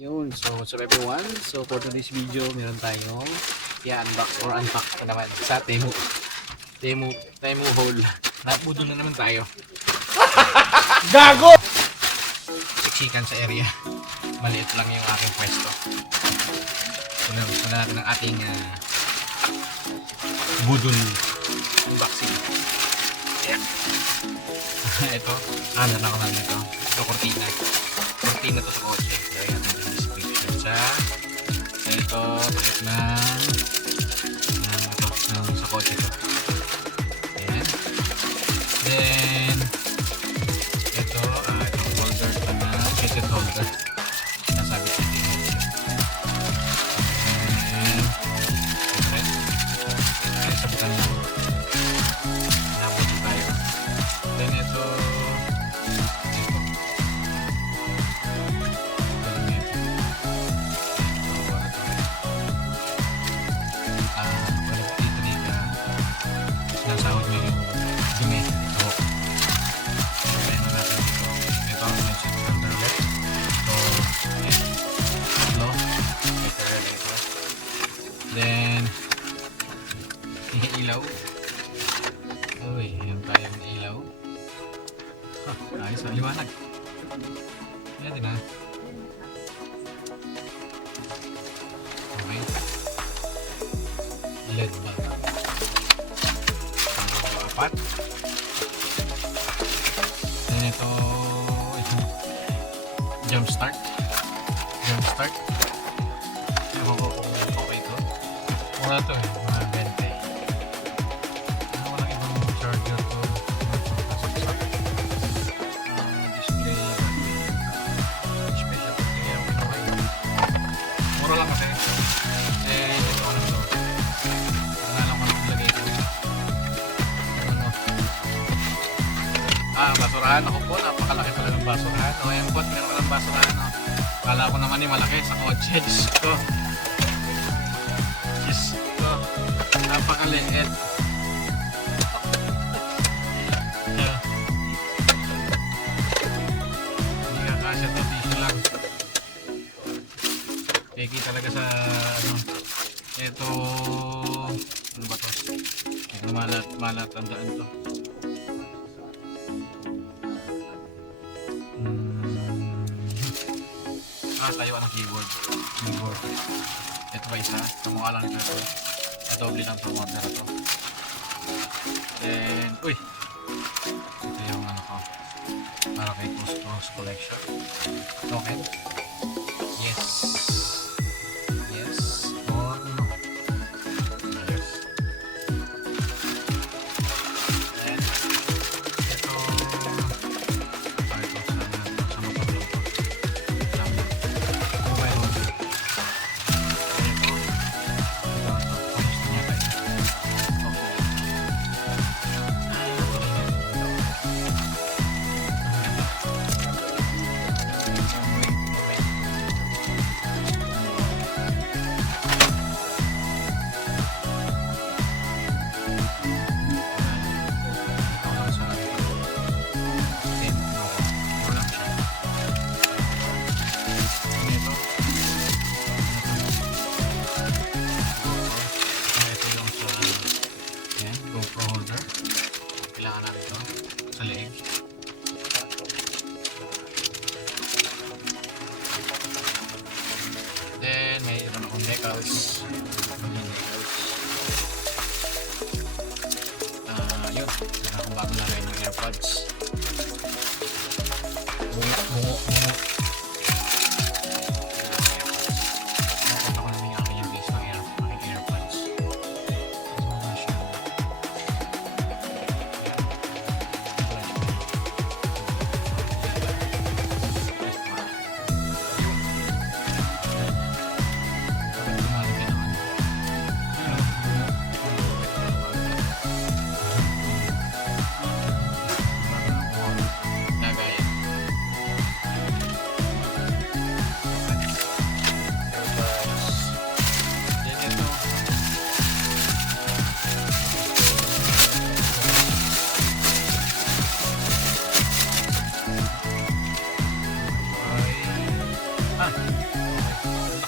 Yun, so what's up everyone? So for today's video, meron tayong i-unbox or unpack na naman sa Temu haul. Napudol na naman tayo. Gago! Siksikan sa area. Maliit lang yung aking pwesto. Wala natin ang ating budol unboxing. Ayan. Ito, na ko lang ito. Ito, cortina. Cortina to sa kotse. Lagyan natin yung description sa ito, sa kotse to. Ayan. Then, ito, itong holder pa na headset holder. Nasabi ko yung headset. And, ay, sabitan lang. Nabot tayo. Then, ito, nasahod mo yung dumi. So, ayan na natin ito. Ito ang headset holder ulit. So, ayan. Tatlo. Ito rin ito. Then, ilaw. Uy, ayan tayong ilaw. Ayos, liwanag. Ayan din ha. Okay. LED ba? Apat. Then ito jump start. Ewan ko kung okay ito. Mura ito mga 20. Walang ibang charger to. Display special kaya okay. Mura lang kasi. Then ito ano to. Pangalan ko naglagay ito. Basurahan ako po, napakalaki pala ng basurahan. O yan po, meron ka ng basurahan. Kala ko naman malaki sa kotse. Diyos ko. Napakaliit. Hindi ka kasya to, tissue lang. Peki talaga sa ito, ano ba to? Ito malatandaan to. Tayo ng keyboard. Ito pa isa, kamukha lang nito. Doble lang itong order na to. Then, uy! Ito yung ano ko. Para kay Custos Collection. Token. Yes. Or no. Yes. Then, ito. Ito sa motor dito. GoPro holder. Kailangan natin ito sa leeg. Then may iba akong decals. Yun. Meron akong bago na rin yung AirPods. Bungo. Nakita ko namin yung aking yung case ng aking AirPods.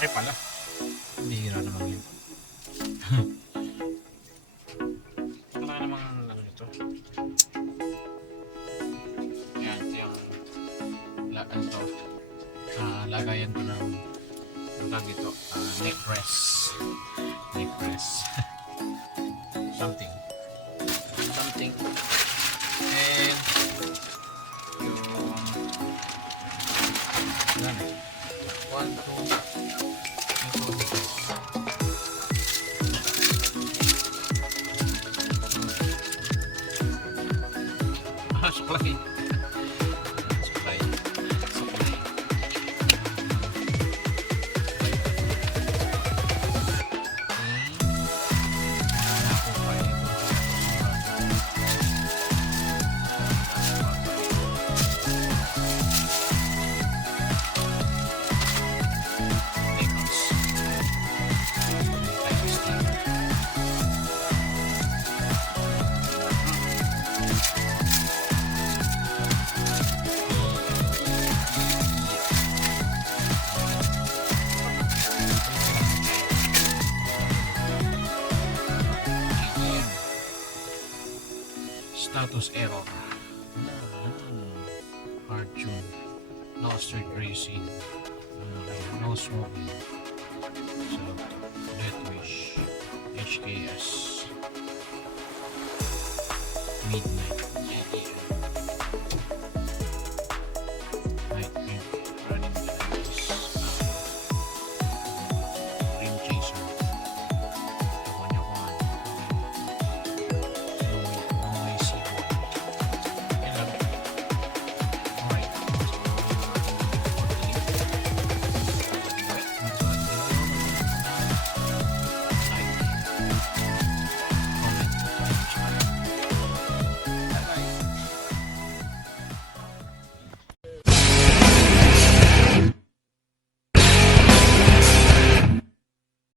Laki pala. Bihira naman yun. Wala namang ano nito. Yan, ito yung lagayan ko ng tawag dito, neck rest. Neck rest. Something. And yung yan eh. 1, 2, suklay. Suklay. Suklay. Status error. Hard tune. No street racing. No smoking. So, Death Wish. HKS. Midnight.